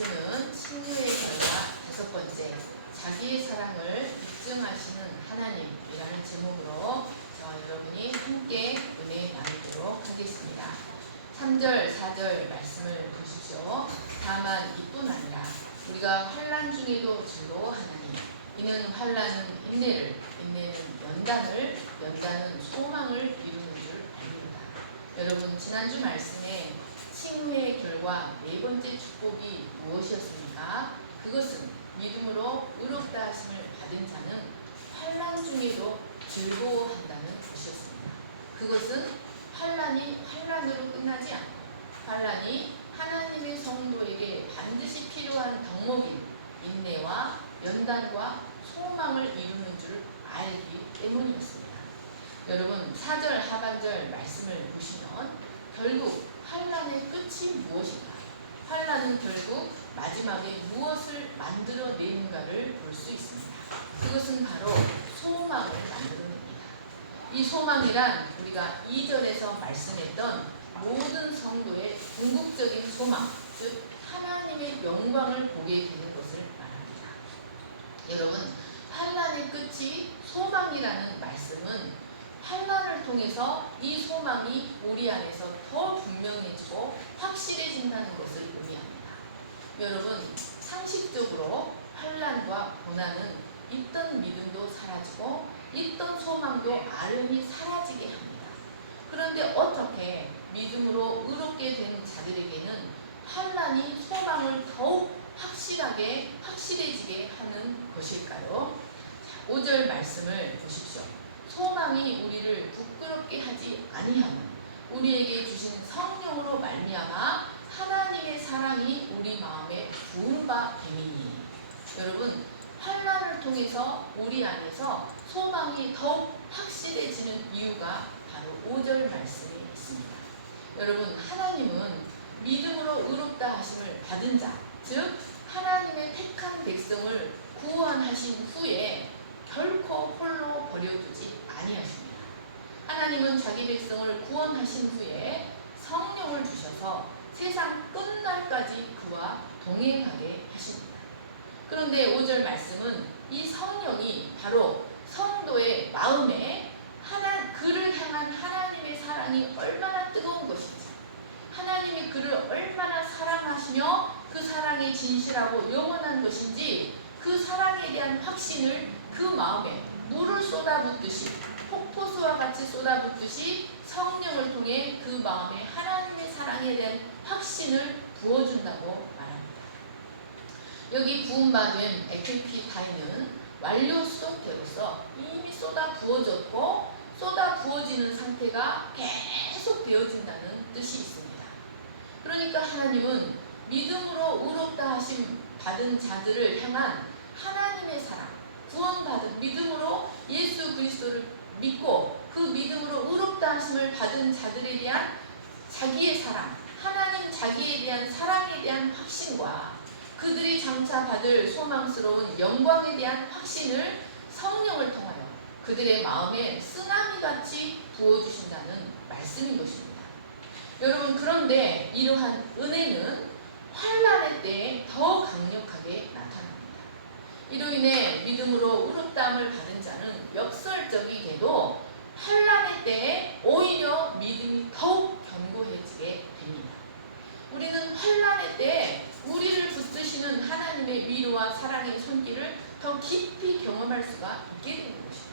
쓰는 칭의의 결과 5번째, 자기의 사랑을 입증하시는 하나님이라는 제목으로 저와 여러분이 함께 은혜 나누도록 하겠습니다. 3절, 4절 말씀을 보십시오. 다만 이뿐 아니라 우리가 환난 중에도 즐거워하나니 이는 환난은 인내를, 인내는 연단을, 연단은 소망을 이루는 줄 압니다. 여러분, 지난주 말씀에 칭의의 결과 4번째 축복이 무엇이었습니까? 그것은 믿음으로 의롭다 하심을 받은 자는 환난 중에도 즐거워한다는 것이었습니다. 그것은 환난이 환난으로 끝나지 않고 환난이 하나님의 성도에게 반드시 필요한 덕목인 인내와 연단과 소망을 이루는 줄 알기 때문이었습니다. 여러분, 4절 하반절 말씀을 보시면 결국 환난의 끝이 무엇인가? 환난은 결국 마지막에 무엇을 만들어내는가를 볼 수 있습니다. 그것은 바로 소망을 만들어냅니다. 이 소망이란 우리가 2절에서 말씀했던 모든 성도의 궁극적인 소망, 즉 하나님의 영광을 보게 되는 것을 말합니다. 여러분, 환난의 끝이 소망이라는 말씀은 환난을 통해서 이 소망이 우리 안에서 더 분명해지고 확실해진다는 것을 의미합니다. 여러분, 상식적으로 환난과 고난은 있던 믿음도 사라지고 있던 소망도 아름이 사라지게 합니다. 그런데 어떻게 믿음으로 의롭게 된 자들에게는 환난이 소망을 더욱 확실해지게 하는 것일까요? 5절 말씀을 보십시오. 소망이 우리를 부끄럽게 하지 아니하는 우리에게 주신 성령으로 말미암아 하나님의 사랑이 우리 마음에 부은 바 됨이니. 여러분, 환난을 통해서 우리 안에서 소망이 더욱 확실해지는 이유가 바로 5절 말씀에 있습니다. 여러분, 하나님은 믿음으로 의롭다 하심을 받은 자, 즉 하나님의 택한 백성을 구원하신 후에 결코 홀로 버려두지 아니하십니다. 하나님은 자기 백성을 구원하신 후에 성령을 주셔서 세상 끝날까지 그와 동행하게 하십니다. 그런데 5절 말씀은 이 성령이 바로 성도의 마음에 그를 향한 하나님의 사랑이 얼마나 뜨거운 것인지, 하나님이 그를 얼마나 사랑하시며 그 사랑이 진실하고 영원한 것인지 그 사랑에 대한 확신을 그 마음에 물을 쏟아붓듯이, 폭포수와 같이 쏟아붓듯이 성령을 통해 그 마음에 하나님의 사랑에 대한 확신을 부어준다고 말합니다. 여기 부음받은 에피피타이는 완료 수동태로서 이미 쏟아 부어졌고 쏟아 부어지는 상태가 계속 되어진다는 뜻이 있습니다. 그러니까 하나님은 믿음으로 의롭다 하심 받은 자들을 향한 하나님의 사랑, 구원받은 믿음으로 예수 그리스도를 믿고 그 믿음으로 의롭다 하심을 받은 자들에 대한 자기의 사랑, 하나님 자기에 대한 사랑에 대한 확신과 그들이 장차 받을 소망스러운 영광에 대한 확신을 성령을 통하여 그들의 마음에 쓰나미같이 부어주신다는 말씀인 것입니다. 여러분, 그런데 이러한 은혜는 환난의 때에 더 강력하게 나타납니다. 이로 인해 믿음으로 의롭다함을 받은 자는 역설적이게도 환난의 때에 오히려 믿음이 더욱 견고해지게 됩니다. 우리는 환난의 때에 우리를 붙드시는 하나님의 위로와 사랑의 손길을 더 깊이 경험할 수가 있게 되는 것입니다.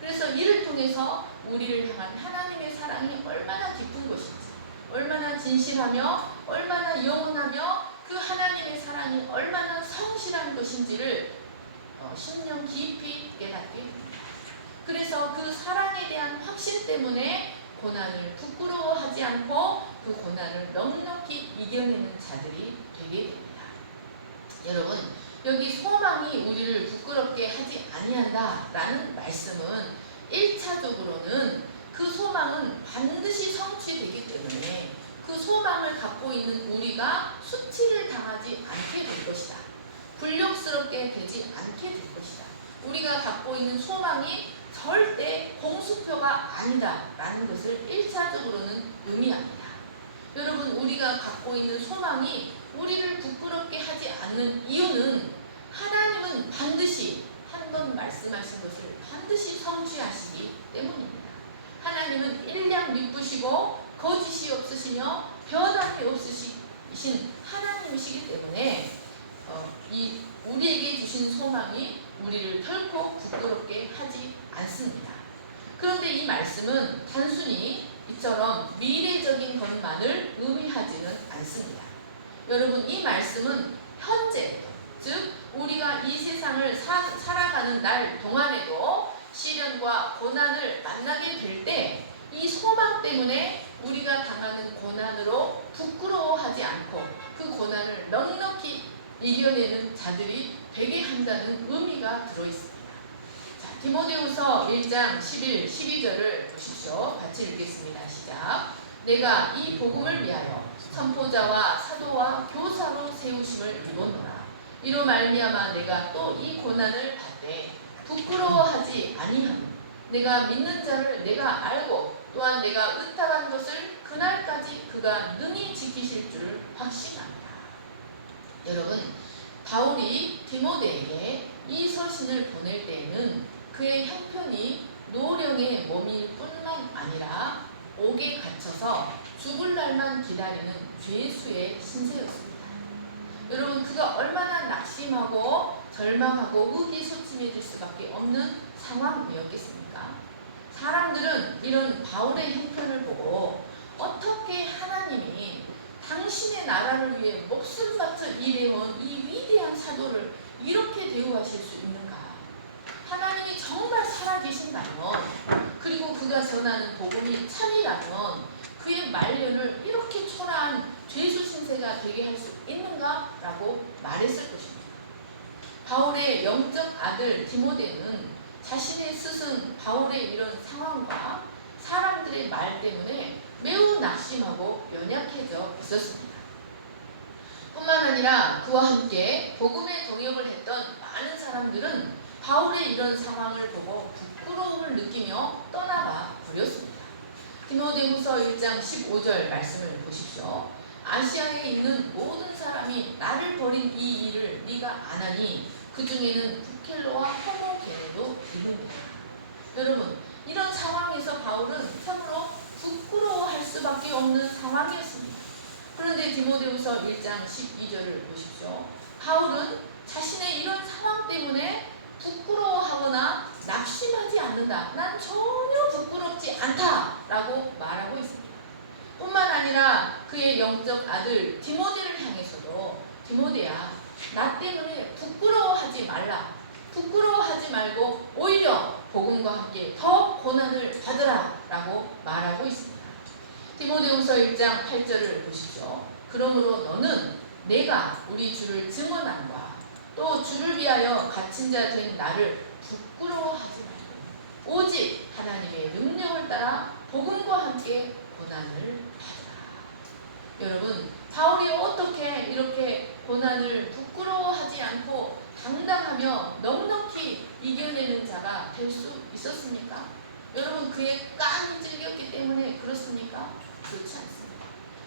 그래서 이를 통해서 우리를 향한 하나님의 사랑이 얼마나 깊은 것인지, 얼마나 진실하며 얼마나 영원하며 그 하나님의 사랑이 얼마나 성실한 것인지를 심령 깊이 깨닫게 됩니다. 그래서 그 사랑에 대한 확신 때문에 고난을 부끄러워하지 않고 그 고난을 넉넉히 이겨내는 자들이 되게 됩니다. 여러분, 여기 소망이 우리를 부끄럽게 하지 아니한다라는 말씀은 1차적으로는 그 소망은 반드시 성취되기 때문에 그 소망을 갖고 있는 우리가 수치를 당하지 않게 될 것이다. 굴욕스럽게 되지 않게 될 것이다. 우리가 갖고 있는 소망이 절대 공수표가 아니다라는 것을 1차적으로는 의미합니다. 여러분, 우리가 갖고 있는 소망이 우리를 부끄럽게 하지 않는 이유는 하나님은 반드시 한 번 말씀하신 것을 반드시 성취하시기 때문입니다. 하나님은 일량 미쁘시고 거짓이 없으시며 변함이 없으신 하나님이시기 때문에 우리에게 주신 소망이 우리를 결코 부끄럽게 하지 않습니다. 그런데 이 말씀은 단순히 이처럼 미래적인 것만을 의미하지는 않습니다. 여러분, 이 말씀은 현재, 즉 우리가 이 세상을 살아가는 날 동안에도 시련과 고난을 만나게 될 때 이 소망 때문에 우리가 당하는 고난으로 부끄러워하지 않고 그 고난을 넉넉히 이겨내는 자들이 되게 한다는 의미가 들어있습니다. 자, 디모데후서 1장 11, 12절을 보십시오. 같이 읽겠습니다. 시작. 내가 이 복음을 위하여 선포자와 사도와 교사로 세우심을 입었노라. 이로 말미암아 내가 또 이 고난을 받되 부끄러워하지 아니하며 내가 믿는 자를 내가 알고 또한 내가 의탁한 것을 그날까지 그가 능히 지키실 줄을 확신합니다. 여러분, 바울이 디모데에게 이 서신을 보낼 때에는 그의 형편이 노령의 몸일 뿐만 아니라 옥에 갇혀서 죽을 날만 기다리는 죄수의 신세였습니다. 여러분, 그가 얼마나 낙심하고 절망하고 의기소침해질 수밖에 없는 상황이었겠습니까? 사람들은 이런 바울의 형편을 보고 어떻게 하나님이 당신의 나라를 위해 목숨 바쳐 일해온 이 위대한 사도를 이렇게 대우하실 수 있는가? 하나님이 정말 살아계신다면, 그리고 그가 전하는 복음이 참이라면 그의 말년을 이렇게 초라한 죄수 신세가 되게 할 수 있는가? 라고 말했을 것입니다. 바울의 영적 아들 디모데는 자신의 스승 바울의 이런 상황과 사람들의 말 때문에 매우 낙심하고 연약해져 있었습니다. 뿐만 아니라 그와 함께 복음에 동역을 했던 많은 사람들은 바울의 이런 상황을 보고 부끄러움을 느끼며 떠나가 버렸습니다. 디모데후서 1장 15절 말씀을 보십시오. 아시아에 있는 모든 사람이 나를 버린 이 일을 네가 안하니 그 중에는 부켈로와 호모게네도 있느니라. 여러분, 이런 상황에서 바울은 참으로 부끄러워할 수밖에 없는 상황이었습니다. 그런데 디모데후서 1장 12절을 보십시오. 바울은 자신의 이런 상황 때문에 부끄러워하거나 낙심하지 않는다. 난 전혀 부끄럽지 않다 라고 말하고 있습니다. 뿐만 아니라 그의 영적 아들 디모데를 향해서도 디모데야, 나 때문에 부끄러워하지 말라. 부끄러워하지 말고 오히려 복음과 함께 더 고난을 받으라 라고 말하고 있습니다. 디모데후서 1장 8절을 보시죠. 그러므로 너는 내가 우리 주를 증언함과 또 주를 위하여 갇힌 자 된 나를 부끄러워하지 말고 오직 하나님의 능력을 따라 복음과 함께 고난을 받으라. 여러분, 바울이 어떻게 이렇게 고난을 부끄러워하지 않고 당당하며 넉넉히 이겨내는 자가 될 수 있었습니까? 여러분, 그의 깡이 찔렸기 때문에 그렇습니까? 그렇지 않습니다.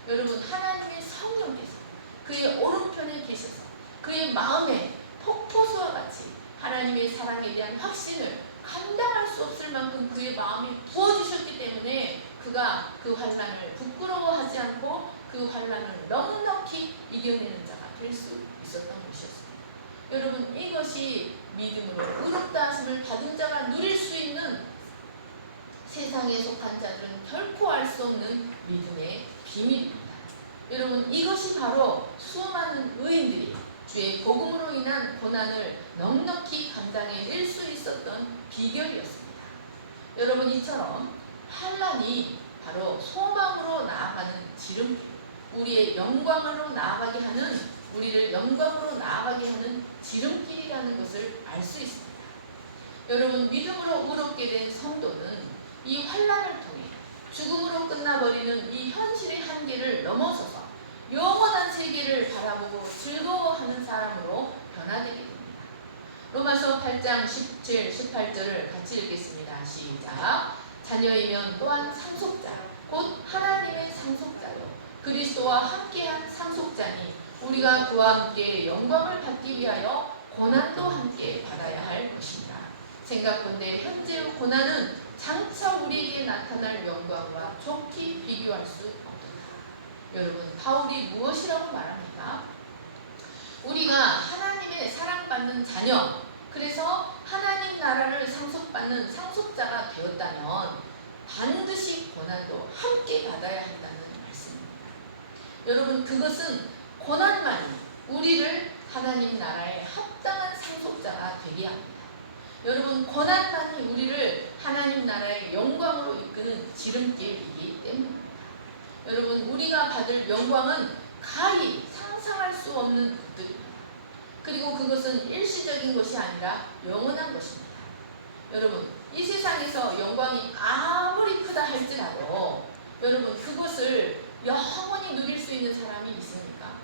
여러분, 하나님의 성령께서 그의 오른편에 계셔서 그의 마음에 폭포수와 같이 하나님의 사랑에 대한 확신을 감당할 수 없을 만큼 그의 마음이 부어주셨기 때문에 그가 그 환난을 부끄러워하지 않고 그 환난을 넉넉히 이겨내는 자가 될 수 있었던 것이었습니다. 여러분, 이것이 믿음으로 의롭다 하심을 받은 자가 누릴 수 있는, 세상에 속한 자들은 결코 알 수 없는 믿음의 비밀입니다. 여러분, 이것이 바로 수많은 의인들이 주의 복음으로 인한 고난을 넉넉히 감당해낼 수 있었던 비결이었습니다. 여러분, 이처럼 환난이 바로 소망으로 나아가는 지름길, 우리의 영광으로 나아가게 하는, 우리를 영광으로 나아가게 하는 지름길이라는 것을 알 수 있습니다. 여러분, 믿음으로 의롭게 된 성도는 이 환난을 통해 죽음으로 끝나버리는 이 현실의 한계를 넘어서서 영원한 세계를 바라보고 즐거워하는 사람으로 변화되게 됩니다. 로마서 8장 17, 18절을 같이 읽겠습니다. 시작. 자녀이면 또한 상속자, 곧 하나님의 상속자요 그리스도와 함께한 상속자니 우리가 그와 함께 영광을 받기 위하여 고난도 함께 받아야 할 것입니다. 생각컨대 현재의 고난은 장차 우리에게 나타날 영광과 좋게 비교할 수 없다. 여러분, 바울이 무엇이라고 말합니까? 우리가 하나님의 사랑받는 자녀, 그래서 하나님 나라를 상속받는 상속자가 되었다면 반드시 고난도 함께 받아야 한다는 말씀입니다. 여러분, 그것은 고난만이 우리를 하나님 나라의 합당한 상속자가 되게 합니다. 여러분, 고난만이 우리를 하나님 나라의 영광으로 이끄는 지름길이기 때문입니다. 여러분, 우리가 받을 영광은 가히 상상할 수 없는 것들입니다. 그리고 그것은 일시적인 것이 아니라 영원한 것입니다. 여러분, 이 세상에서 영광이 아무리 크다 할지라도 여러분, 그것을 영원히 누릴 수 있는 사람이 있습니까?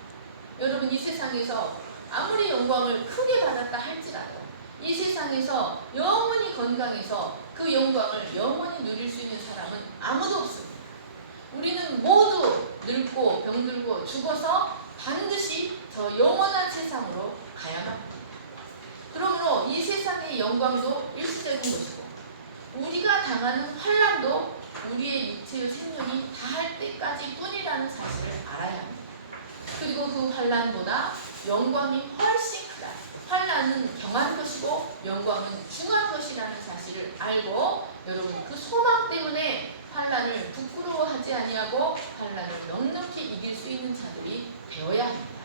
여러분, 이 세상에서 아무리 영광을 크게 받았다 할지라도 이 세상에서 영원히 건강해서 그 영광을 영원히 누릴 수 있는 사람은 아무도 없습니다. 우리는 모두 늙고 병들고 죽어서 반드시 저 영원한 세상으로 가야만 합니다. 그러므로 이 세상의 영광도 일시적인 것이고 우리가 당하는 환난도 우리의 육체의 생명이 다할 때까지 뿐이라는 사실을 알아야 합니다. 그리고 그 환난보다 영광이 훨씬 크다. 환난은 경한 것이고 영광은 중한 것이라는 사실을 알고 여러분, 그 소망 때문에 환난을 부끄러워하지 아니하고 환난을 넉넉히 이길 수 있는 자들이 되어야 합니다.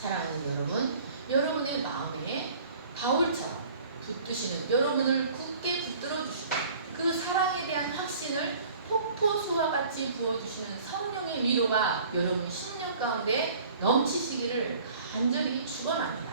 사랑하는 여러분, 여러분의 마음에 바울처럼 붙드시는, 여러분을 굳게 붙들어 주시고 그 사랑에 대한 확신을 폭포수와 같이 부어주시는 성령의 위로가 여러분 심령 가운데 넘치시기를 간절히 축원합니다.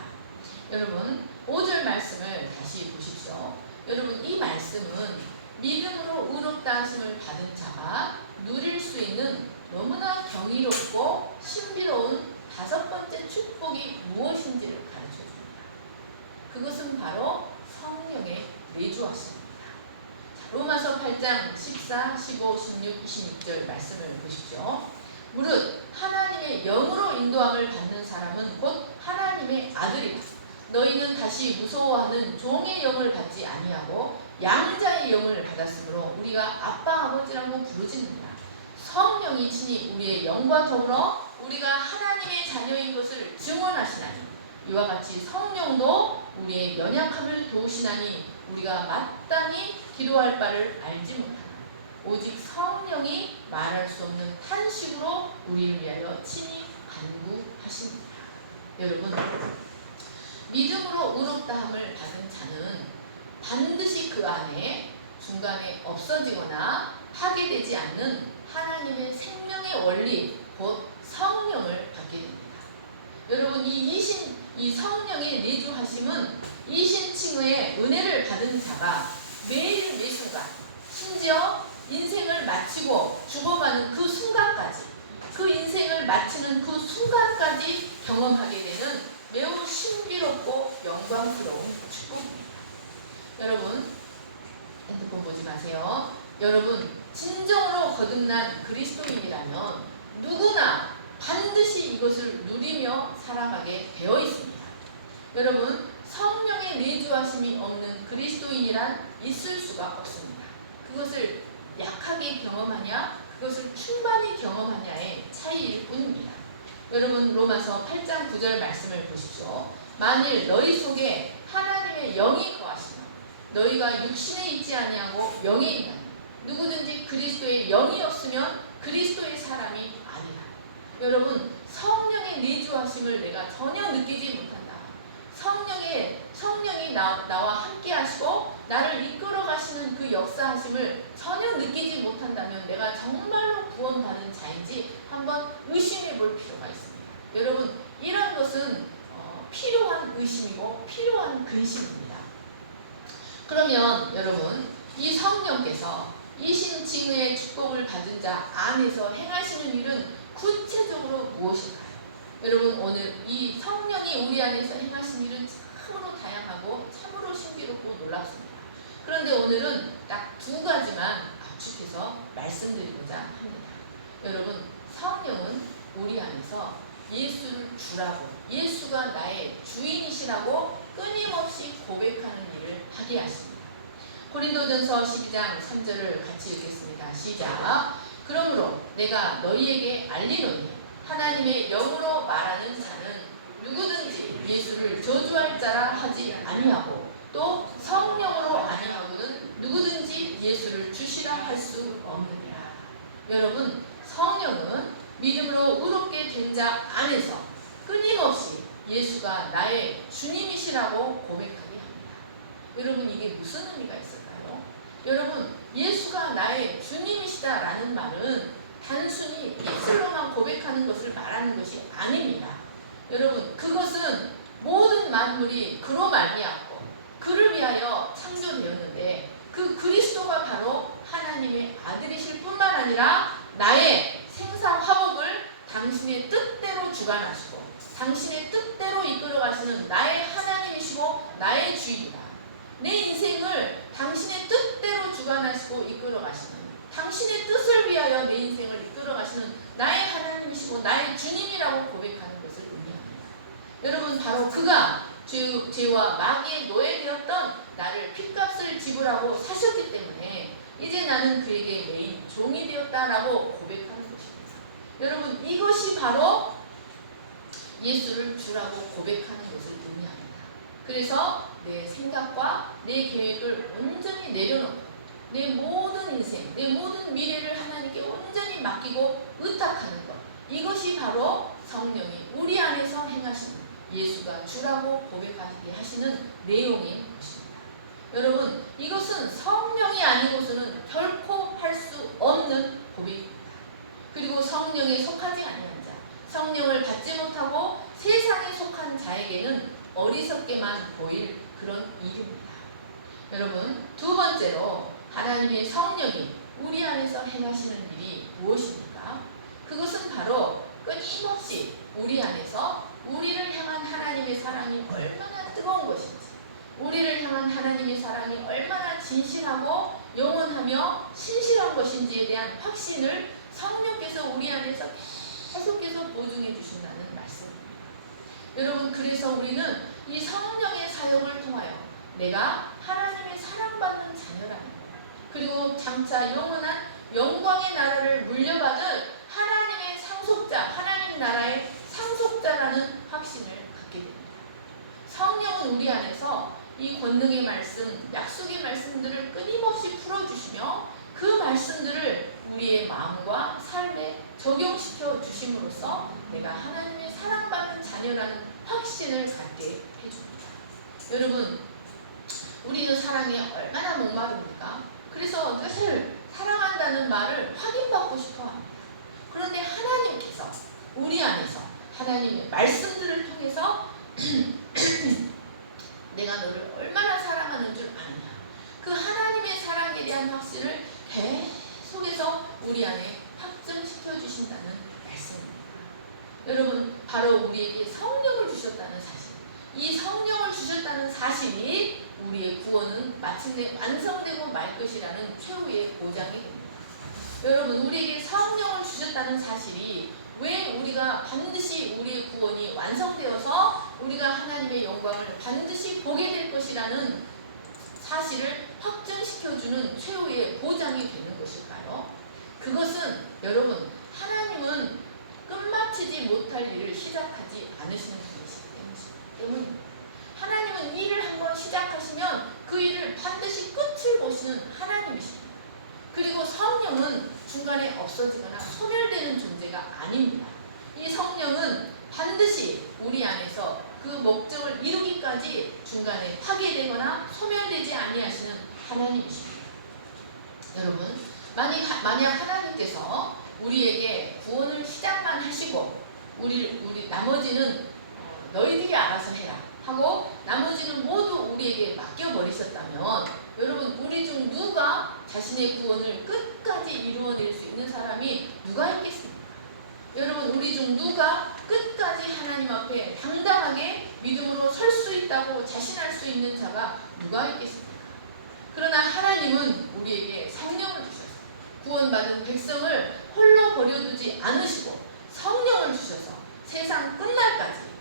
여러분, 5절 말씀을 다시 보십시오. 여러분, 이 말씀은 믿음으로 의롭다 하심을 받은 자가 누릴 수 있는 너무나 경이롭고 신비로운 5번째 축복이 무엇인지를 가르쳐줍니다. 그것은 바로 성령의 내주하심입니다. 로마서 8장 14, 15, 16, 26절 말씀을 보십시오. 무릇 하나님의 영으로 인도함을 받는 사람은 곧 하나님의 아들이다. 너희는 다시 무서워하는 종의 영을 받지 아니하고 양자의 영을 받았으므로 우리가 아빠 아버지라고 부르짖는다. 성령이 친히 우리의 영과 더불어 우리가 하나님의 자녀인 것을 증언하시나니 이와 같이 성령도 우리의 연약함을 도우시나니 우리가 마땅히 기도할 바를 알지 못하나 오직 성령이 말할 수 없는 탄식으로 우리를 위하여 친히 간구하십니다. 여러분, 믿음으로 의롭다함을 받은 자는 반드시 그 안에 중간에 없어지거나 파괴되지 않는 하나님의 생명의 원리, 곧 성령을 받게 됩니다. 여러분, 이 성령의 내주하심은 이신칭의의 은혜를 받은 자가 매일 매 순간, 심지어 인생을 마치고 죽어가는 그 순간까지, 그 인생을 마치는 그 순간까지 경험하게 되는 매우 신비롭고 영광스러운 축복입니다. 여러분, 핸드폰 보지 마세요. 여러분, 진정으로 거듭난 그리스도인이라면 누구나 반드시 이것을 누리며 살아가게 되어 있습니다. 여러분, 성령의 내주하심이 없는 그리스도인이란 있을 수가 없습니다. 그것을 약하게 경험하냐, 그것을 충만히 경험하냐의 차이일 뿐입니다. 여러분, 로마서 8장 9절 말씀을 보십시오. 만일 너희 속에 하나님의 영이 거하시면 너희가 육신에 있지 아니하고 영에 있나니 누구든지 그리스도의 영이 없으면 그리스도의 사람이 아니라. 여러분, 성령의 내주하심을 내가 전혀 느끼지 못한다. 성령이 나와 함께 하시고 나를 이끌어 가시는 그 역사하심을 전혀 느끼지 못한다면 내가 정말로 구원받은 자인지 한번 의심해 볼 필요가 있습니다. 여러분, 이런 것은 필요한 의심이고 필요한 근심입니다. 그러면 여러분, 이 성령께서 이신칭의의 축복을 받은 자 안에서 행하시는 일은 구체적으로 무엇일까요? 여러분, 오늘 이 성령이 우리 안에서 행하신 일은 참으로 다양하고 참으로 신비롭고 놀랍습니다. 그런데 오늘은 딱 2가지만 압축해서 말씀드리고자 합니다. 여러분, 성령은 우리 안에서 예수를 주라고, 예수가 나의 주인이시라고 끊임없이 고백하는 일을 하게 하십니다. 고린도전서 12장 3절을 같이 읽겠습니다. 시작. 그러므로 내가 너희에게 알리노니 하나님의 영으로 말하는 자는 누구든지 예수를 저주할 자라 하지 아니하고 또 성령으로 아니하고는 누구든지 예수를 주시라 할 수 없느니라. 여러분, 성령은 믿음으로 의롭게 된 자 안에서 끊임없이 예수가 나의 주님이시라고 고백하게 합니다. 여러분, 이게 무슨 의미가 있을까요? 여러분, 예수가 나의 주님이시다라는 말은 단순히 입술로만 고백하는 것을 말하는 것이 아닙니다. 여러분, 그것은 모든 만물이 그로 말미암고 그를 위하여 창조되었는데 그 그리스도가 바로 하나님의 아들이실 뿐만 아니라 나의 생사화복을 당신의 뜻대로 주관하시고 당신의 뜻대로 이끌어가시는 나의 하나님이시고 나의 주인이다. 내 인생을 당신의 뜻대로 주관하시고 이끌어가시는, 당신의 뜻을 위하여 내 인생을 이끌어가시는 나의 하나님이시고 나의 주님이라고 고백하는 것을 의미합니다. 여러분, 바로 그가 죄와 마귀의 노예되었던 나를 핏값을 지불하고 사셨기 때문에 이제 나는 그에게 매인 종이 되었다라고 고백하는 것입니다. 여러분, 이것이 바로 예수를 주라고 고백하는 것을 의미합니다. 그래서 내 생각과 내 계획을 온전히 내려놓고 내 모든 인생, 내 모든 미래를 하나님께 온전히 맡기고 의탁하는 것, 이것이 바로 성령이 우리 안에서 행하시는, 예수가 주라고 고백하게 하시는 내용인 것입니다. 여러분, 이것은 성령이 아니고서는 결코 할 수 없는 고백입니다. 그리고 성령에 속하지 아니한 자, 성령을 받지 못하고 세상에 속한 자에게는 어리석게만 보일 그런 이유입니다. 여러분, 두 번째로 하나님의 성령이 우리 안에서 행하시는 일이 무엇입니까? 그것은 바로 끊임없이 우리 안에서 우리를 향한 하나님의 사랑이 얼마나 뜨거운 것인지, 우리를 향한 하나님의 사랑이 얼마나 진실하고 영원하며 신실한 것인지에 대한 확신을 성령께서 우리 안에서 계속해서 보증해 주신다는 말씀입니다. 여러분, 그래서 우리는 이 성령의 사역을 통하여 내가 하나님의 사랑받는 자녀라는 것, 그리고 장차 영원한 영광의 나라를 물려받을 하나님의 상속자, 하나님 나라의 상속자라는 확신을 갖게 됩니다. 성령은 우리 안에서 이 권능의 말씀, 약속의 말씀들을 끊임없이 풀어주시며 그 말씀들을 우리의 마음과 삶에 적용시켜 주심으로써 내가 하나님의 사랑받는 자녀라는 확신을 갖게 해줍니다. 여러분, 우리는 사랑에 얼마나 목마릅니까? 그래서 늘 사랑한다는 말을 확인받고 싶어 합니다. 그런데 하나님께서 우리 안에서 하나님의 말씀들을 통해서 내가 너를 얼마나 사랑하는 줄 아느냐, 그 하나님의 사랑에 대한 확신을 계속해서 우리 안에 확증시켜 주신다는 말씀입니다. 여러분, 바로 우리에게 성령을 주셨다는 사실, 이 성령을 주셨다는 사실이 우리의 구원은 마침내 완성되고 말 것이라는 최후의 보장이 됩니다. 여러분, 우리에게 성령을 주셨다는 사실이 왜 우리가 반드시 우리의 구원이 완성되어서 우리가 하나님의 영광을 반드시 보게 될 것이라는 사실을 확증시켜주는 최후의 보장이 되는 것일까요? 그것은 여러분, 하나님은 끝마치지 못할 일을 시작하지 않으시는 분이시기 때문입니다. 하나님은 일을 한번 시작하시면 그 일을 반드시 끝을 보시는 하나님이십니다. 그리고 성령은 중간에 없어지거나 소멸되는 존재가 아닙니다. 이 성령은 반드시 우리 안에서 그 목적을 이루기까지 중간에 파괴되거나 소멸되지 아니하시는 하나님이십니다. 여러분, 만약 하나님께서 우리에게 구원을 시작만 하시고 우리 나머지는 너희들이 알아서 해라 하고 나머지는 모두 우리에게 맡겨버리셨다면, 여러분, 우리 중 누가 자신의 구원을 끝까지 이루어낼 수 있는 사람이 누가 있겠습니까? 여러분, 우리 중 누가 끝까지 하나님 앞에 당당하게 믿음으로 설 수 있다고 자신할 수 있는 자가 누가 있겠습니까? 그러나 하나님은 우리에게 성령을 주셔서 구원받은 백성을 홀로 버려두지 않으시고 성령을 주셔서 세상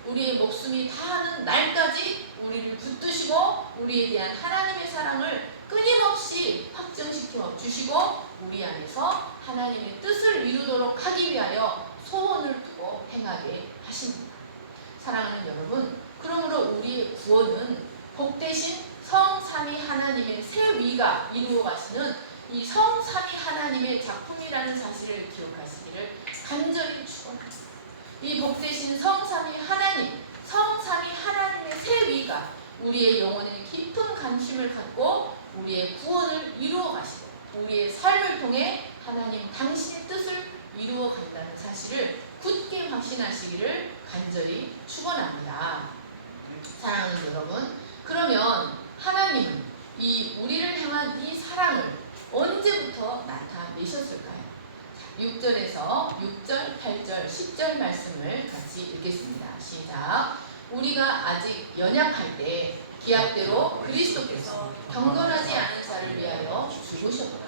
우리의 목숨이 다하는 날까지 우리를 붙드시고 우리에 대한 하나님의 사랑을 끊임없이 확증시켜 주시고 우리 안에서 하나님의 뜻을 이루도록 하기 위하여 소원을 두고 행하게 하십니다. 사랑하는 여러분, 그러므로 우리의 구원은 복되신 성삼위 하나님의 새 위가 이루어 가시는 이 성삼위 하나님의 작품이라는 사실을 기억하시기를 간절히 축원합니다. 이 복되신 성삼위 하나님, 성삼위 하나님의 새 위가 우리의 영혼에 깊은 관심을 갖고 우리의 구원을 이루어 가시고 우리의 삶을 통해 하나님 당신의 뜻을 이루어 간다는 사실을 굳게 확신하시기를 간절히 축원합니다. 사랑하는 여러분, 그러면 하나님은 이 우리를 향한 이 사랑을 언제부터 나타내셨을까요? 6절에서 6절, 8절, 10절 말씀을 같이 읽겠습니다. 시작. 우리가 아직 연약할 때 기약대로 그리스도께서 경건하지 않은 자를 위하여 죽으셨도다.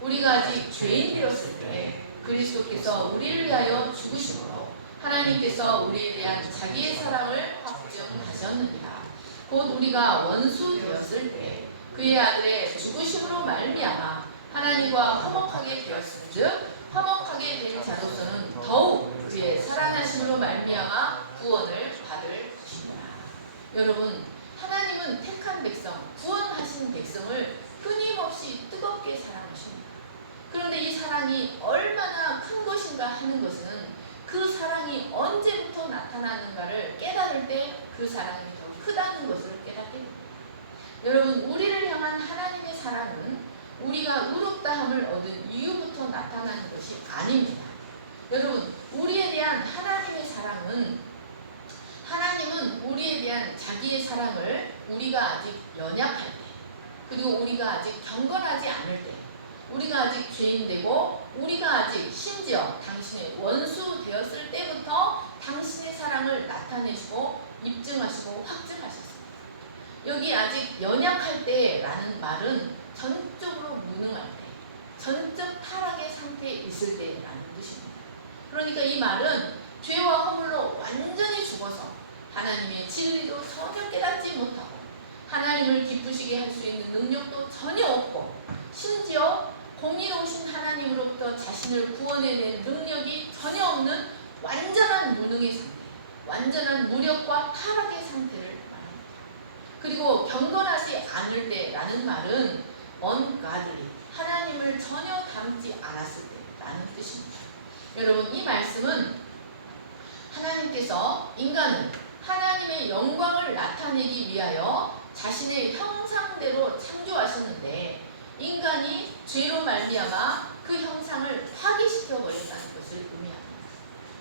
우리가 아직 죄인이었을 때 그리스도께서 우리를 위하여 죽으심으로 하나님께서 우리에 대한 자기의 사랑을 확증하셨느니라. 곧 우리가 원수 되었을 때 그의 아들의 죽으심으로 말미암아 하나님과 화목하게 되었은즉 화목하게 된 자로서는 더욱 그의 살아나심으로 말미암아 구원을 받을 것이다. 여러분, 하나님은 택한 백성, 구원하신 백성을 끊임없이 뜨겁게 사랑하십니다. 그런데 이 사랑이 얼마나 큰 것인가 하는 것은 그 사랑이 언제부터 나타나는가를 깨달을 때 그 사랑이 더 크다는 것을 깨닫게 됩니다. 여러분, 우리를 향한 하나님의 사랑은 우리가 의롭다함을 얻은 이유부터 나타나는 것이 아닙니다. 여러분, 우리에 대한 하나님의 사랑은 하나님은 우리에 대한 자기의 사랑을 우리가 아직 연약할 때 그리고 우리가 아직 경건하지 않을 때 우리가 아직 죄인되고 우리가 아직 심지어 당신의 원수 되었을 때부터 당신의 사랑을 나타내시고 입증하시고 확증하셨습니다. 여기 아직 연약할 때라는 말은 전적으로 무능할 때, 전적 타락의 상태에 있을 때라는 뜻입니다. 그러니까 이 말은 죄와 허물로 완전히 죽어서 하나님의 진리도 전혀 깨닫지 못하고 하나님을 기쁘시게 할 수 있는 능력도 전혀 없고 심지어 공의로우신 하나님으로부터 자신을 구원해낼 능력이 전혀 없는 완전한 무능의 상태, 완전한 무력과 타락의 상태를 말합니다. 그리고 경건하지 않을 때라는 말은 ungodly, 하나님을 전혀 닮지 않았을 때라는 뜻입니다. 여러분, 이 말씀은 하나님께서 인간을 하나님의 영광을 나타내기 위하여 자신의 형상대로 창조하셨는데 인간이 죄로 말미암아 그 형상을 파괴시켜 버렸다는 것을 의미합니다.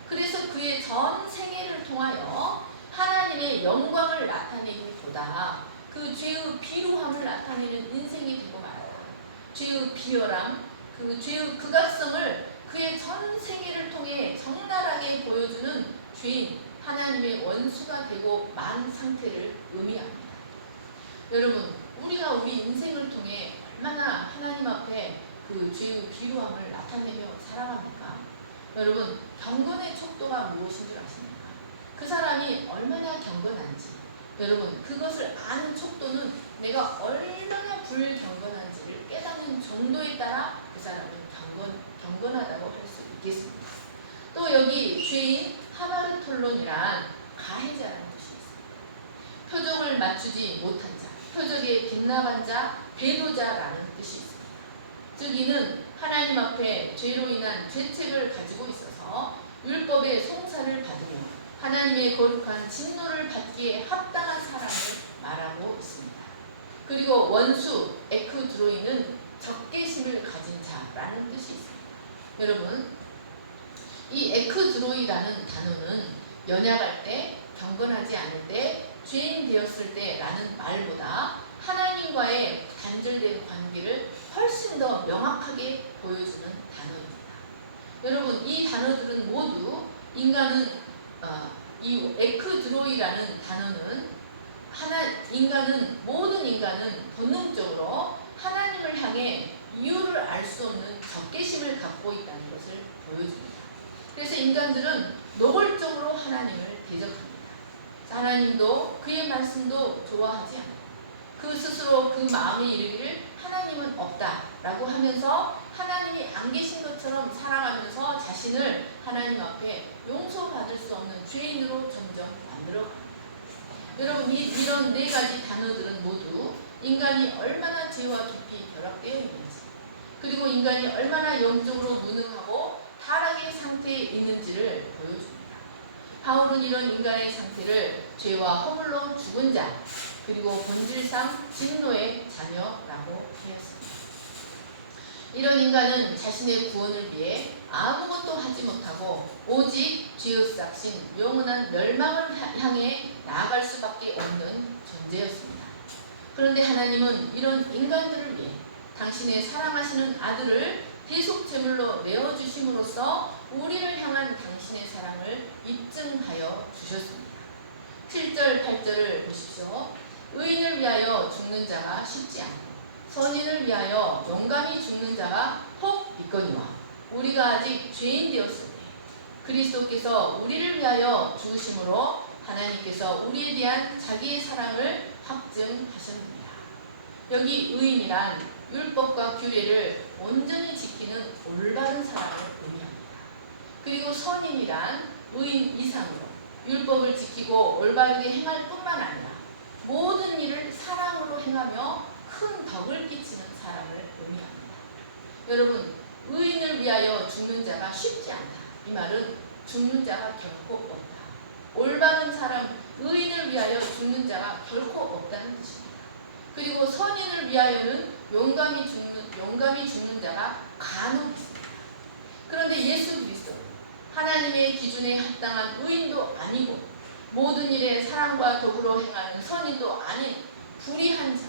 그래서 그의 전 생애를 통하여 하나님의 영광을 나타내기보다 그 죄의 비루함을 나타내는 인생이 되고 말아요. 죄의 비열함, 그 죄의 극악성을 그의 전 생애를 통해 적나라하게 보여주는 죄인, 하나님의 원수가 되고 만 상태를 의미합니다. 여러분, 우리가 우리 인생을 통해 얼마나 하나님 앞에 그 죄의 비루함을 나타내며 살아갑니까? 여러분, 경건의 척도가 무엇인 줄 아십니까? 그 사람이 얼마나 경건한지, 여러분, 그것을 아는 척도는 내가 얼마나 불경건한지를 깨닫는 정도에 따라 그 사람은 경건하다고 할 수 있겠습니다. 또 여기 죄인 하마르톨론이란 가해자라는 뜻이 있습니다. 표적을 맞추지 못한 자, 표적에 빗나간 자, 배도자라는 뜻이 있습니다. 즉 이는 하나님 앞에 죄로 인한 죄책을 가지고 있어서 율법의 송사를 받으며 하나님의 거룩한 진노를 받기에 합당한 사람을 말하고 있습니다. 그리고 원수 에크드로이는 적개심을 가진 자라는 뜻이 있습니다. 여러분, 이 에크드로이라는 단어는 연약할 때, 경건하지 않을 때, 죄인 되었을 때라는 말보다 하나님과의 단절된 관계를 훨씬 더 명확하게 보여주는 단어입니다. 여러분, 이 단어들은 모두 이 에크드로이라는 단어는 모든 인간은 본능적으로 하나님을 향해 이유를 알 수 없는 적개심을 갖고 있다는 것을 보여줍니다. 그래서 인간들은 노골적으로 하나님을 대적합니다. 하나님도 그의 말씀도 좋아하지 않아요. 그 스스로 그 마음에 이르기를 하나님은 없다라고 하면서 하나님이 안 계신 것처럼 살아가면서 자신을 하나님 앞에 용서받을 수 없는 죄인으로 점점 만들어갑니다. 여러분, 이런 네 가지 단어들은 모두 인간이 얼마나 죄와 깊이 결합되어 있는지, 그리고 인간이 얼마나 영적으로 무능하고 타락의 상태에 있는지를 보여줍니다. 바울은 이런 인간의 상태를 죄와 허물로 죽은 자, 그리고 본질상 진노의 자녀라고 하였습니다. 이런 인간은 자신의 구원을 위해 아무것도 하지 못하고 오직 죄의싹신 영원한 멸망을 향해 나아갈 수밖에 없는 존재였습니다. 그런데 하나님은 이런 인간들을 위해 당신의 사랑하시는 아들을 대속제물로 내어주심으로써 우리를 향한 당신의 사랑을 입증하여 주셨습니다. 7절, 8절을 보십시오. 의인을 위하여 죽는 자가 쉽지 않고 선인을 위하여 용감히 죽는 자가 혹 있거니와 우리가 아직 죄인 되었을 때 그리스도께서 우리를 위하여 죽으심으로 하나님께서 우리에 대한 자기의 사랑을 확증하셨느니라. 여기 의인이란 율법과 규례를 온전히 지키는 올바른 사람을 의미합니다. 그리고 선인이란 의인 이상으로 율법을 지키고 올바르게 행할 뿐만 아니라 모든 일을 사랑으로 행하며 큰 덕을 끼치는 사람을 의미합니다. 여러분, 의인을 위하여 죽는 자가 쉽지 않다. 이 말은 죽는 자가 결코 없다. 올바른 사람, 의인을 위하여 죽는 자가 결코 없다는 뜻입니다. 그리고 선인을 위하여는 용감히 죽는 자가 간혹 있습니다. 그런데 예수 그리스도는 하나님의 기준에 합당한 의인도 아니고 모든 일에 사랑과 더불어 행하는 선인도 아닌 불의한 자,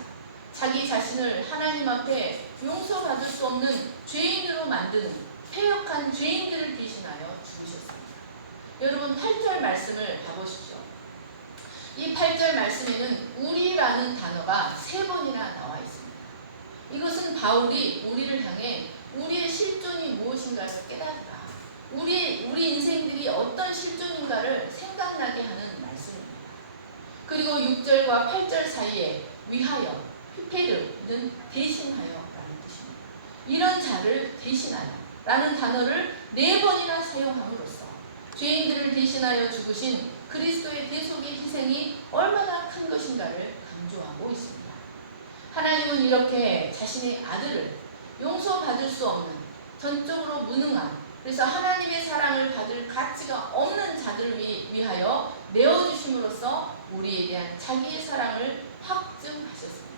자기 자신을 하나님 앞에 용서받을 수 없는 죄인으로 만드는 패역한 죄인들을 대신하여 죽으셨습니다. 여러분, 8절 말씀을 봐보십시오. 이 8절 말씀에는 우리라는 단어가 3번이나 나와 있습니다. 이것은 바울이 우리를 향해 우리의 실존이 무엇인가를 깨닫라, 우리 인생들이 어떤 실존인가를 생각나게 하는 말씀입니다. 그리고 6절과 8절 사이에 위하여, 히페르는 대신하여 라는 뜻입니다. 이런 자를 대신하여 라는 단어를 4번이나 사용함으로써 죄인들을 대신하여 죽으신 그리스도의 대속의 희생이 얼마나 큰 것인가를 강조하고 있습니다. 하나님은 이렇게 자신의 아들을 용서받을 수 없는, 전적으로 무능한, 그래서 하나님의 사랑을 받을 가치가 없는 자들을 위하여 내어주심으로써 우리에 대한 자기의 사랑을 확증하셨습니다.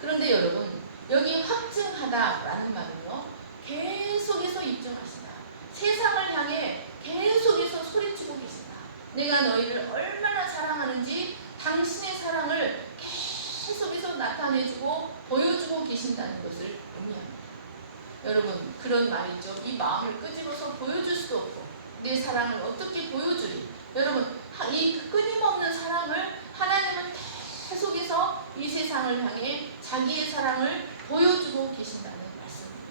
그런데 여러분, 여기 확증하다라는 말은요, 계속해서 입증하신다. 세상을 향해 계속해서 소리치고 계신다. 내가 너희를 얼마나 사랑하는지 당신의 사랑을 계속해서 나타내주고 보여주고 계신다는 것을 의미합니다. 여러분, 그런 말이죠. 이 마음을 끄집어서 보여줄 수도 없고 내 사랑을 어떻게 보여주리. 여러분, 이 끊임없는 사랑을 하나님은 계속해서 이 세상을 향해 자기의 사랑을 보여주고 계신다는 말씀입니다.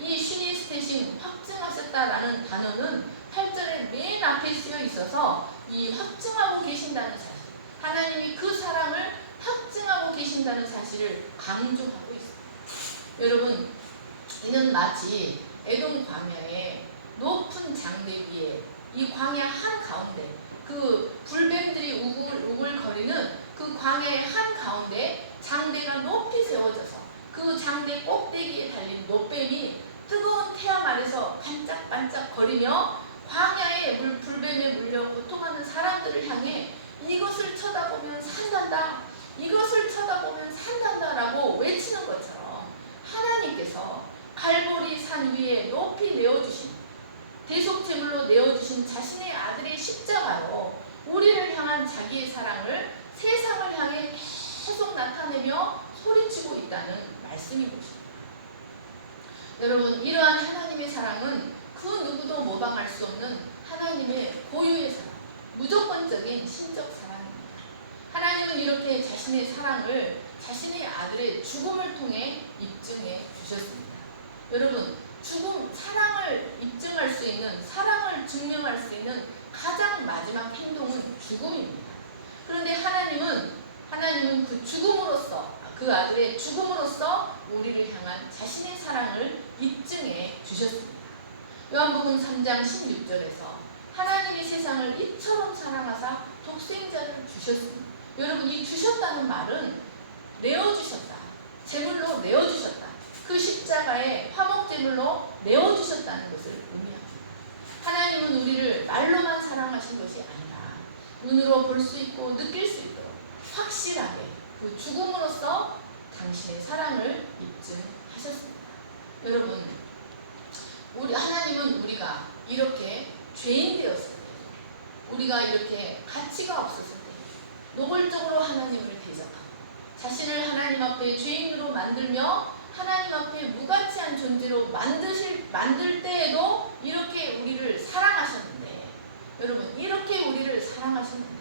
이 슈니스테신 확증하셨다라는 단어는 8절의 맨 앞에 쓰여 있어서 이 확증하고 계신다는 사실, 하나님이 그 사랑을 확증하고 계신다는 사실을 강조하고 있습니다. 여러분, 이는 마치 에돔 광야의 높은 장대 위에 이 광야 한가운데 그 불뱀들이 우글우글거리는 그 광야의 한가운데 장대가 높이 세워져서 그 장대 꼭대기에 달린 노뱀이 뜨거운 태양 아래서 반짝반짝 거리며 광야의 불뱀에 물려 고통하는 사람들을 향해 이것을 쳐다보면 산단다, 이것을 쳐다보면 산단다 라고 외치는 것처럼 하나님께서 갈보리 산 위에 높이 내어주신, 대속제물로 내어주신 자신의 아들의 십자가로 우리를 향한 자기의 사랑을 세상을 향해 계속 나타내며 소리치고 있다는 말씀인 것입니다. 여러분, 이러한 하나님의 사랑은 그 누구도 모방할 수 없는 하나님의 고유의 사랑, 무조건적인 신적 사랑입니다. 하나님은 이렇게 자신의 사랑을 자신의 아들의 죽음을 통해 입증해 주셨습니다. 여러분, 죽음, 사랑을 입증할 수 있는, 사랑을 증명할 수 있는 가장 마지막 행동은 죽음입니다. 그런데 하나님은 그 죽음으로써, 그 아들의 죽음으로써 우리를 향한 자신의 사랑을 입증해 주셨습니다. 요한복음 3장 16절에서 하나님이 세상을 이처럼 사랑하사 독생자를 주셨습니다. 여러분, 이 주셨다는 말은 내어주셨다, 제물로 내어주셨다, 그 십자가에 화목제물로 내어주셨다는 것을 의미합니다. 하나님은 우리를 말로만 사랑하신 것이 아니라 눈으로 볼 수 있고 느낄 수 있도록 확실하게 그 죽음으로써 당신의 사랑을 입증하셨습니다. 여러분, 하나님은 우리가 이렇게 죄인 되었을 때, 우리가 이렇게 가치가 없었을 때 노골적으로 하나님을 대적하고 자신을 하나님 앞에 죄인으로 만들며 하나님 앞에 무가치한 존재로 만들 때에도 이렇게 우리를 사랑하셨는데, 여러분, 이렇게 우리를 사랑하셨는데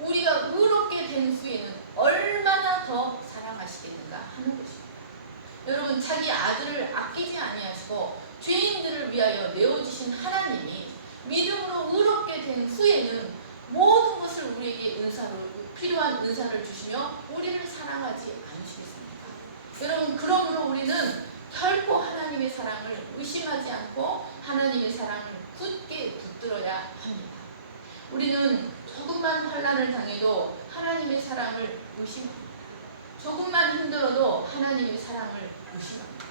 우리가 의롭게 된 후에는 얼마나 더 사랑하시겠는가 하는 것입니다. 여러분, 자기 아들을 아끼지 아니하시고 죄인들을 위하여 내어주신 하나님이 믿음으로 의롭게 된 후에는 모든 것을 우리에게 필요한 은사를 주시며 우리를 사랑하지 않으시겠습니까? 여러분, 그러므로 우리는 결코 하나님의 사랑을 의심하지 않고 하나님의 사랑을 굳게 붙들어야 합니다. 우리는 조금만 환난을 당해도 하나님의 사랑을 의심합니다. 조금만 힘들어도 하나님의 사랑을 의심합니다.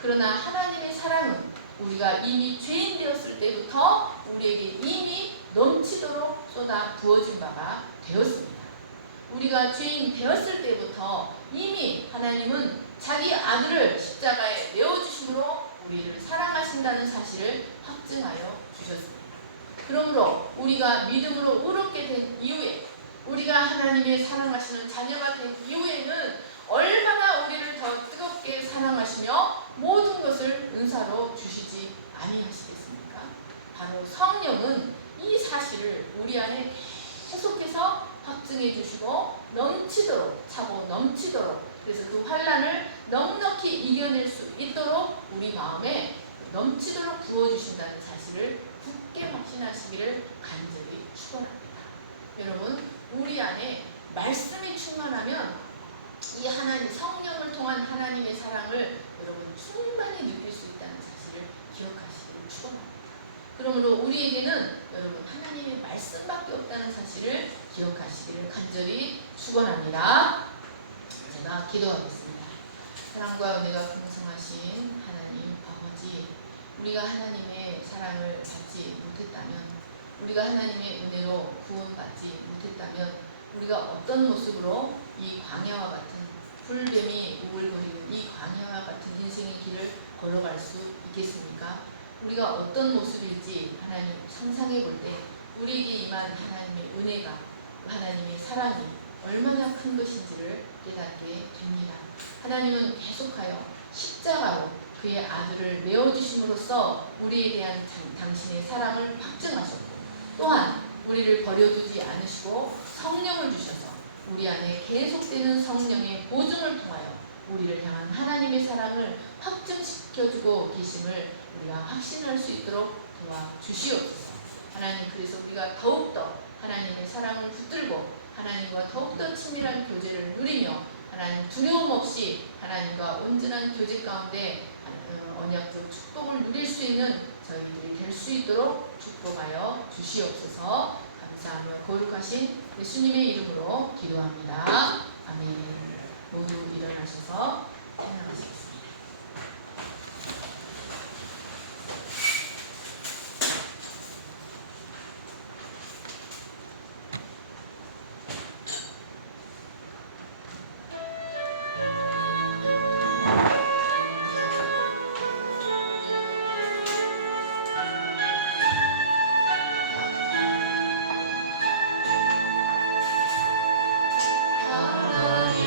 그러나 하나님의 사랑은 우리가 이미 죄인 되었을 때부터 우리에게 이미 넘치도록 쏟아 부어진 바가 되었습니다. 우리가 죄인 되었을 때부터 이미 하나님은 자기 아들을 십자가에 내어주심으로 우리를 사랑하신다는 사실을 확증하여 주셨습니다. 그러므로 우리가 믿음으로 의롭게 된 이후에, 우리가 하나님의 사랑하시는 자녀가 된 이후에는 얼마나 우리를 더 뜨겁게 사랑하시며 모든 것을 은사로 주시지 아니하시겠습니까? 바로 성령은 이 사실을 우리 안에 계속해서 확증해 주시고 넘치도록, 차고 넘치도록, 그래서 그 환난을 넉넉히 이겨낼 수 있도록 우리 마음에 넘치도록 부어주신다는 사실을 굳게 확신하시기를 간절히 축원합니다. 여러분, 우리 안에 말씀이 충만하면 이 하나님, 성령을 통한 하나님의 사랑을 여러분 충만히 느낄 수 있다는 사실을 기억하시기를 축원합니다. 그러므로 우리에게는 여러분 하나님의 말씀밖에 없다는 사실을 기억하시기를 간절히 축원합니다. 제가 기도하겠습니다. 사랑과 은혜가 풍성하신 하나님 아버지, 우리가 하나님의 사랑을 받지 못했다면, 우리가 하나님의 은혜로 구원받지 못했다면 우리가 어떤 모습으로 이 광야와 같은 불뱀이 우글거리는 이 광야와 같은 인생의 길을 걸어갈 수 있겠습니까? 우리가 어떤 모습일지 하나님 상상해 볼 때 우리에게 임한 하나님의 은혜가, 하나님의 사랑이 얼마나 큰 것인지를 깨닫게 됩니다. 하나님은 계속하여 십자가로 그의 아들을 내어주심으로써 우리에 대한 당신의 사랑을 확증하셨고, 또한 우리를 버려두지 않으시고 성령을 주셔서 우리 안에 계속되는 성령의 보증을 통하여 우리를 향한 하나님의 사랑을 확증시켜주고 계심을 우리가 확신할 수 있도록 도와주시옵소서. 하나님, 그래서 우리가 더욱더 하나님의 사랑을 붙들고 하나님과 더욱더 친밀한 교제를 누리며 하나님 두려움 없이 하나님과 온전한 교제 가운데 언약적 축복을 누릴 수 있는 저희들이 될 수 있도록 축복하여 주시옵소서. 감사하며 거룩하신 예수님의 이름으로 기도합니다. 아멘. 모두 일어나셔서 찬양하시겠습니다.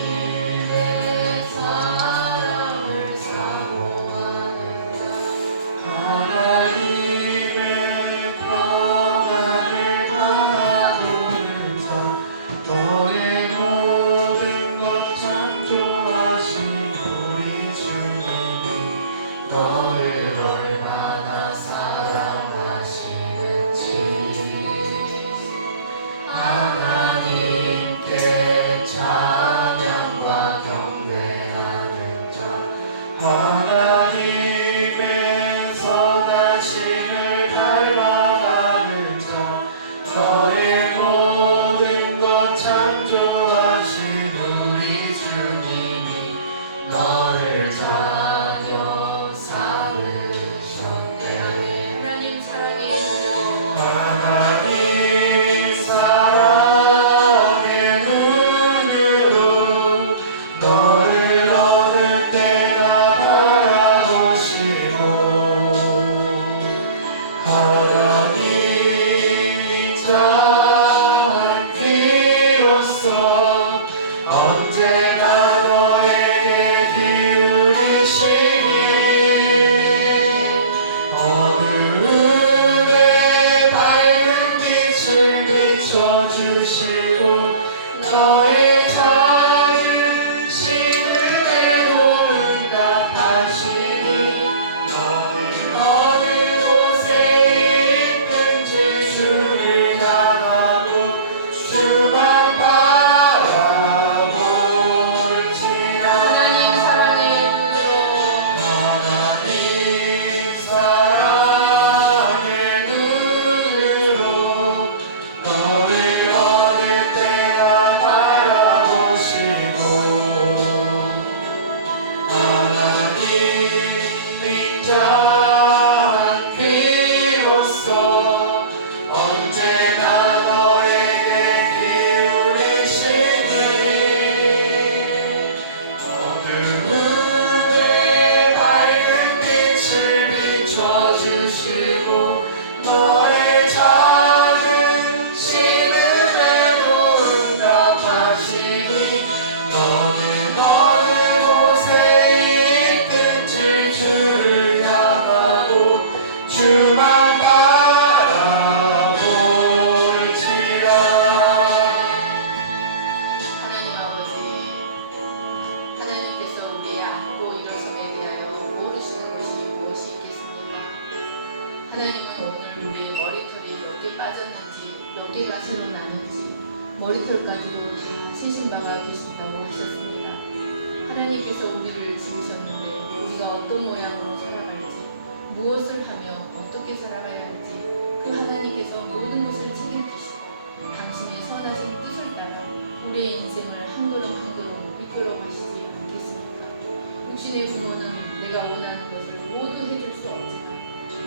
하나님의 사랑을 빠졌는지 몇 개가 새로 나는지 머리털까지도 다 세신 바가 계신다고 하셨습니다. 하나님께서 우리를 지으셨는데 우리가 어떤 모양으로 살아갈지, 무엇을 하며 어떻게 살아가야 할지 그 하나님께서 모든 것을 책임지시고 당신의 선하신 뜻을 따라 우리의 인생을 한 걸음 한 걸음 이끌어 가시지 않겠습니까? 육신의 부모는 내가 원하는 것을 모두 해줄 수 없지만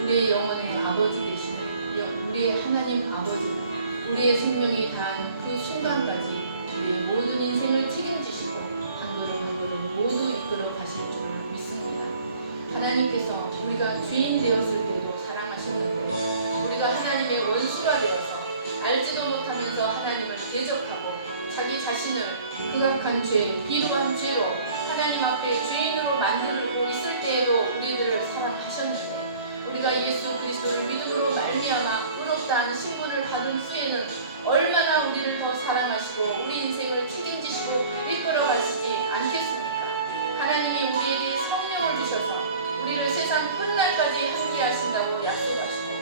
우리의 영혼의 아버지 되시는 우리의 하나님 아버지는 우리의 생명이 다하는 그 순간까지 우리의 모든 인생을 책임지시고 한 걸음 한 걸음 모두 이끌어 가실 줄 믿습니다. 하나님께서 우리가 죄인 되었을 때도 사랑하셨는데 우리가 하나님의 원수가 되어서 알지도 못하면서 하나님을 대적하고 자기 자신을 극악한 죄, 비루한 죄로 하나님 앞에 죄인으로 만들고 있을 때에도 우리들을 사랑하셨는데 우리가 예수 그리스도를 믿음으로 말미암아 의롭다 하는 신분을 받은 후에는 얼마나 우리를 더 사랑하시고 우리 인생을 책임지시고 이끌어 가시지 않겠습니까? 하나님이 우리에게 성령을 주셔서 우리를 세상 끝날까지 함께 하신다고 약속하시고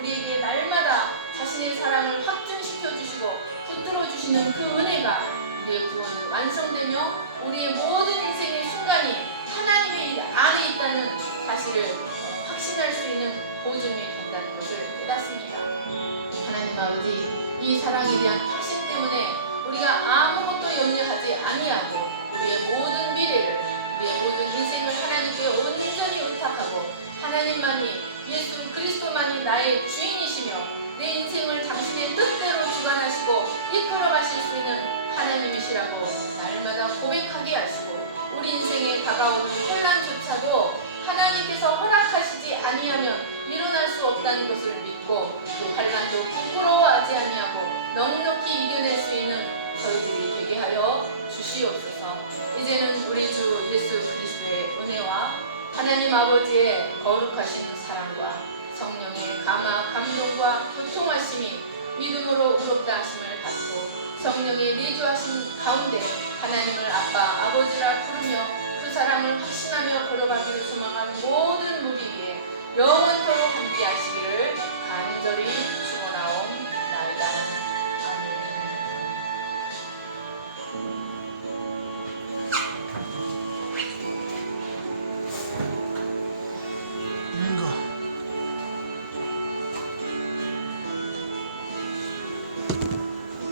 우리에게 날마다 자신의 사랑을 확증시켜 주시고 붙들어 주시는 그 은혜가 우리의 구원이 완성되며 우리의 모든 인생의 순간이 하나님의 안에 있다는 사실을 확신할 수 있는 보증이 된다는 것을 깨닫습니다. 하나님 아버지, 이 사랑에 대한 확신 때문에 우리가 아무것도 염려하지 아니하고 우리의 모든 미래를, 우리의 모든 인생을 하나님께 온전히 의탁하고 하나님만이, 예수 그리스도만이 나의 주인이시며 내 인생을 당신의 뜻대로 주관하시고 이끌어가실 수 있는 하나님이시라고 날마다 고백하게 하시고 우리 인생에 다가오는 환난조차도 하나님께서 허락하시지 아니하면 일어날 수 없다는 것을 믿고 그 환난도 부끄러워하지 아니하고 넉넉히 이겨낼 수 있는 저희들이 되게 하여 주시옵소서. 이제는 우리 주 예수 그리스도의 은혜와 하나님 아버지의 거룩하신 사랑과 성령의 감화 감동과 교통하심이 믿음으로 의롭다 하심을 받고 성령의 내주하심 가운데 하나님을 아빠 아버지라 부르며 그 사람을 확신하며 걸어가기를 소망하는 모든 무리 위에 영원토록 함께 하시기를